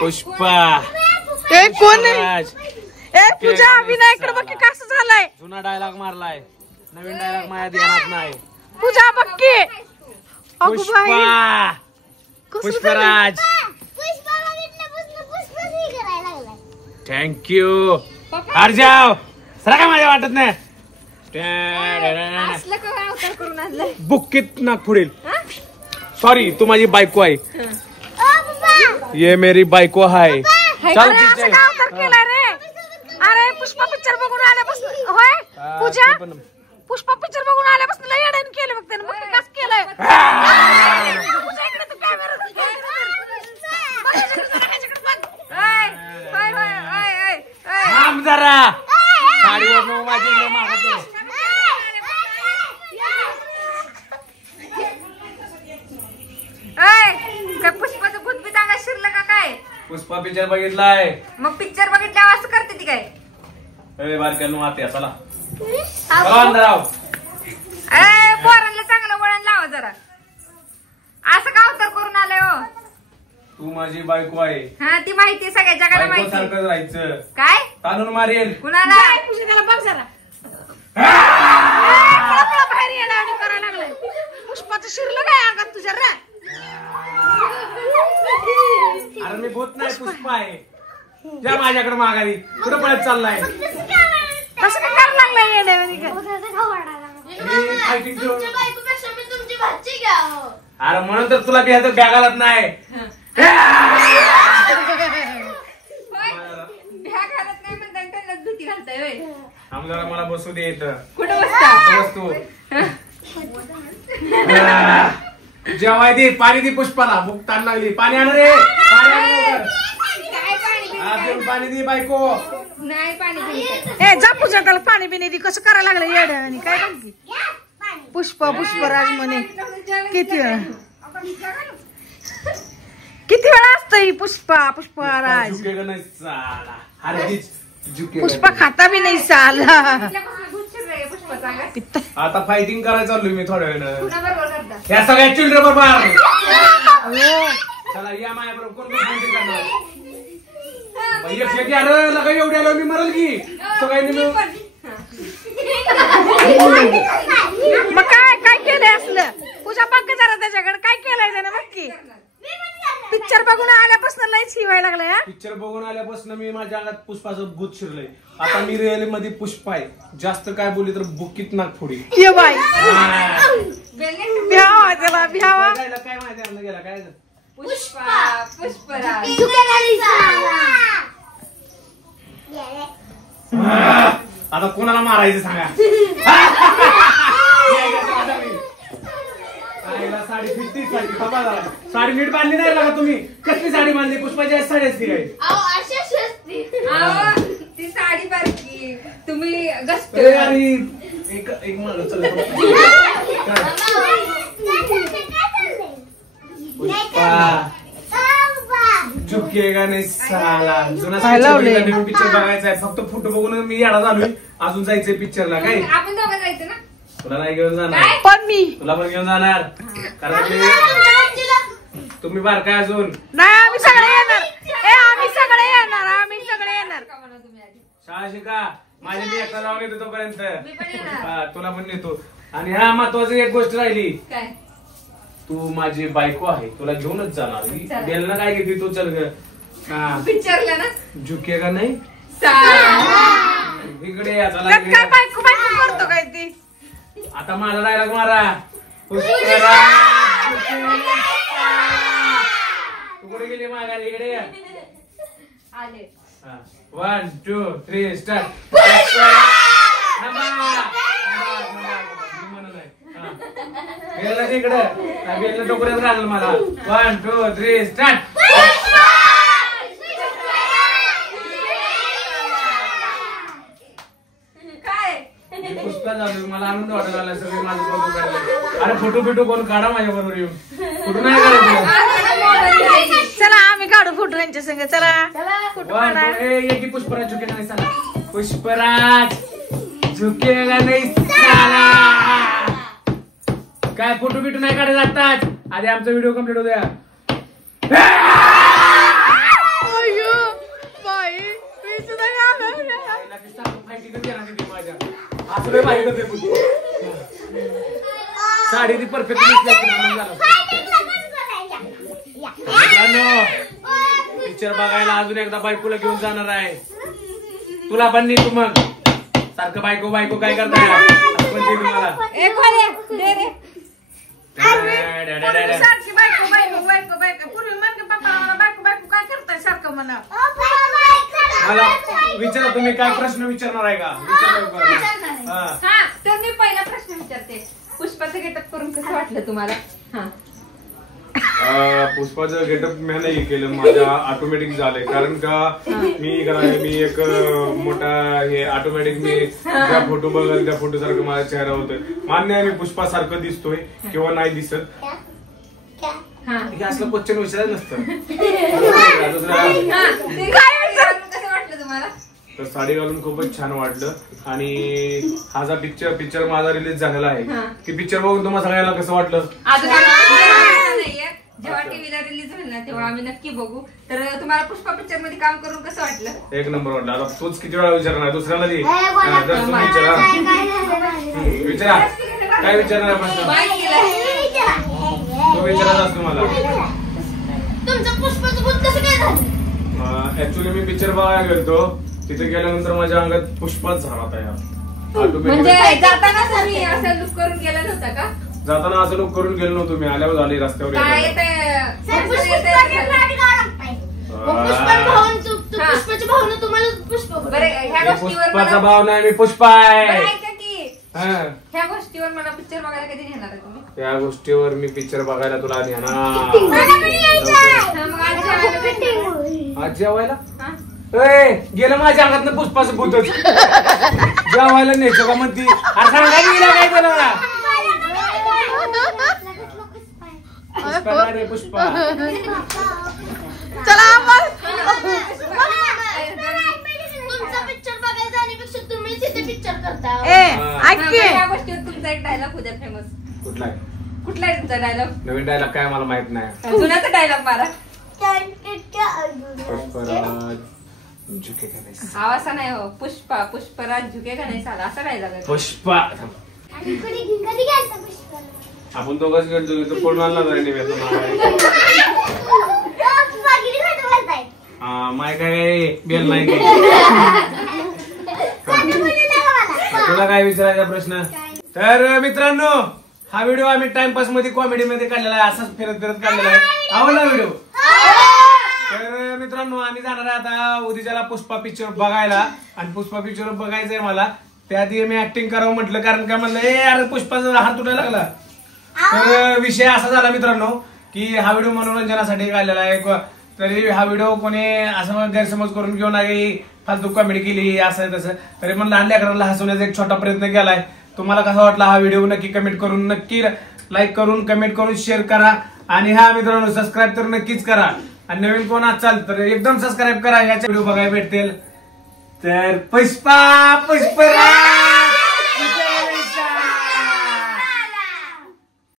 पुष्पा कोण आहे? पूजा विनायकडे बघ कसं झालंय. जुना डायलॉग मारलाय, नवीन डायलॉग माझ्या ध्यानात नाही. पूजा बघ पुष्पा पुष्पराज थँक्यू. अरे जाव सरा का माझ्या वाटत नाही. बुक्कीत नाक पुढील. सॉरी तू माझी बायको आहे. ये मेरी बायको आहे. चल केला रे. अरे पुष्पा पिक्चर बघून आल्यापासून होय पूजा पुष्पा पिक्चर बघून आल्यापासून लय अडण केलं बघ त्यानं. बघ कसं केलंय. पूजा इकडे तू कॅमेरा थांब जरा. साडीवर नो माझी मागते. काय पुष्पाचं भूत बी अंगात शिरलं का काय? पुष्पा पिक्चर बघितलाय. मग पिक्चर बघितल्यावर असं करते ती काय? बारक्यानं आते चला पोरांना चांगलं वळण लावा जरा. असं का अवतार करून आलाय हो? तू माझी बायको आहे. हा ती माहिती सगळ्या जगाला माहिती. सारखं राहायचं काय ताणून मारेल कुणाला? त्याला बघ जरा बाहेर येणार करायला लागलाय. पुष्पाचं शिरलं काय अंगात तुझ्या रे? अरे मी भूत नाही पुष्पा आहे. या माझ्याकडे माघारी कुठं पळत चाललाय? कसं काय करायला लागलाय येण्या? अरे म्हणून तर तुला बिहार बॅग आलात नाही. जरा मला बसू दे इथं. कुठं बसता? बसतो जेवाय दे. पाणी दे पुष्पाला. भूक ताण लागली. पाणी आण रे. पाणी दे बायको. नाही पाणी जा पूजा त्याला पाणी बिणी दे. कसं करायला लागलं येड आणि काय म्हणते पुष्पा पुष्पराज म्हणे. किती वेळा असतं ही पुष्पा पुष्पराज. पुष्पा खाता बी नाही साल. आता फायटिंग करायला चाललोय मी थोड्या वेळानं. या सगळ्या चिल्ड्रन बरोबर चला या माझ्या बरोबर. कोण फायटिंग करणार? एवढ्या आलो मी मरल की सगळ्यांनी. मग काय केलंय असलं? पूजा बघ जरा त्याच्याकडे काय केलंय त्यानं. बघ की पिक्चर बघून आल्यापासून लय शिवायला लागलाय. पिक्चर बघून आल्यापासून मी माझ्या अंगात पुष्पाचं भूत शिरलंय. आता मी रिअल मध्ये पुष्पा आहे. जास्त काय बोलली तर बुक्कीत नाक फोडी. ये बाई भ्यावा त्याला भ्यावा. काय माहिती गेला काय पुष्पा पुष्पराज. आता कोणाला मारायचं सांगा. साडी फिरती साडी नीट बांधली नाही का तुम्ही? कसली साडी बांधली? पुष्पाची साडी असती काय? ती साडी बारकी तुम्ही एक माणूस पुष्पा झुकेगा नाही साला. जुना पिक्चर बघायचा आहे. फक्त फोटो बघून मी याडा झालोय. अजून जायचंय पिक्चरला. काय आपण दोघं जायचं ना? तुला नाही घेऊन जाणार. पण मी तुला पण घेऊन जाणार. कारण तुम्ही बारकाय अजून नाही. आम्ही सगळे येणार. आम्ही सगळे येणार. आम्ही सगळे येणार. शाळा शिका. माझ्या मी एकटा जाऊन येतो तोपर्यंत. तुला पण नेतो. आणि हा महत्वाची एक गोष्ट राहिली. तू माझी बायको आहे. तुला घेऊनच जाणार. बेलना काय घेते तू? चल ग पिक्चरला ना. झुकेगा नाही इकडे. काय बायको बायको करतो काय ती? आता माझा डायलॉग मारा. तू कुठे गेली माघारी? इकडे आले. 1 2 3 स्टार्ट. इकडे बेलला टोकऱ्यात घालल मला. 1 2 3 स्टार्ट. पुष्पा झालो. मला आनंद वाटायला लागला. सगळे माझं फोटो काढले. अरे फोटो बिटो कोण काढा माझ्या बरोबर येऊन. फोटो नाही काढायचं. चला आम्ही काढू फोटो यांच्या संग. चला पुष्पराज झुकेगा नाही साला. पुष्पराज झुकेगा नाही साला. काय फोटो बिटो नाही काढत जातात. आधी आमचा व्हिडिओ कम्प्लीट होऊ द्या. साडी ती परफेक्ट पिक्चर बघायला अजून एकदा बायकोला घेऊन जाणार आहे. तुला पण नाही. तू मग सारखं बायको बायको काय करताय तुम्हाला. सारखी बायको बायको बायको बायको पूर्वी म्हणजे पप्पा मला बायको बायको काय करताय सारखं म्हणा. मला विचारा तुम्ही काय प्रश्न विचारणार आहे का. हा तर मी पहिला प्रश्न विचारते. पुष्पाचं गेटअप करून कसं वाटलं तुम्हाला. पुष्पाचं गेटअप मी नाही केलं. माझ्या ऑटोमॅटिक झालंय. कारण का मी एक मोठा हे ऑटोमॅटिक मी ज्या फोटो बघाल त्या फोटो सारखं माझा चेहरा होतोय. मान्य आहे मी पुष्पा सारखं दिसतोय किंवा नाही दिसत. हे असलं क्वेश्चन विचारायच नसतं. कसं वाटलं तुम्हाला. तर साडी घालून खूपच छान वाटलं. आणि हा जा पिक्चर माझा रिलीज झालेला आहे. की पिक्चर बघून तुम्हाला सगळ्यांना कसं वाटलं. जेव्हा टीव्हीला रिलीज होईल ना तेव्हा आम्ही नक्की बघू. तर तुम्हाला पुष्पा पिक्चर मध्ये काम करून कसं वाटलं. एक नंबर वाटलं. आता तूच किती वेळा विचारणार दुसऱ्याला दे. विचारा काय विचारणार प्रश्न तो विचारायचा असतो मला. तुमचं पुष्पाचं भूत कसं काय झालं. ऍक्च्युली मी पिक्चर बघायला गेलतो. तिथे गेल्यानंतर माझ्या अंगात पुष्पाच झाला तयार. म्हणजे जाताना तुम्ही असं लुक करून गेला नव्हता का. जाताना असं लोक करून गेलो नव्हतो मी. आल्यावर झाले रस्त्यावर. पुष्पाचा भाव नाही मी पुष्पा आहे. ह्या गोष्टीवर मला पिक्चर बघायला कधी नेणार आहे तुम्ही. त्या गोष्टीवर मी पिक्चर बघायला तुला नेणार. आज जेवायला गेलं माझ्या अंगात पुष्पाचं भूतच. जेवायला न्यायचं का म्हणती. काय केलं पुष्पा. चला तुमचा पिक्चर बघायला जाण्यापेक्षा तुम्ही तिथे पिक्चर करता. या गोष्टीवर तुमचा एक डायलॉग उद्या फेमस. कुठला आहे तुमचा डायलॉग. नवीन डायलॉग काय मला माहित नाही. जुन्याचा डायलॉग मारा. असा नाही हो. पुष्पराज झुकेगा नाही साला असा डायलॉग आहे. पुष्पा आपण दोघंच गेलो तर कोण आणला माय काय बेल नाही. तुला काय विचारायचा प्रश्न. तर मित्रांनो हा व्हिडिओ आम्ही टाइमपास मध्ये कॉमेडी मध्ये काढलेला आहे. असाच फिरत काढलेला आहे. आवडला व्हिडिओ. तर मित्रांनो आम्ही जाणार आहे आता उद्याला पुष्पा पिक्चर बघायला. आणि पुष्पा पिक्चर बघायचंय मला. त्याआधी मी ऍक्टिंग करावं म्हटलं. कारण काय म्हणलं अरे पुष्पाचा हात तुटायला लागला. तर विषय असा झाला मित्रांनो की हा व्हिडिओ मनोरंजनासाठी काढलेला आहे. तरी हा व्हिडिओ कोणी असं गैरसमज करून घेऊन नाही फालतू कॉमेडी केली असं तसं. तरी पण लहान लेकरांना हसवण्याचा एक छोटा प्रयत्न केलाय. तुम्हाला कसा वाटला हा व्हिडिओ नक्की कमेंट करून नक्की लाईक करून कमेंट करून शेअर करा. आणि हा मित्रांनो सबस्क्राईब तर नक्कीच करा. आणि नवीन कोण असाल तर एकदम सबस्क्राईब करा. याचा व्हिडिओ बघायला भेटतील. तर पुष्पा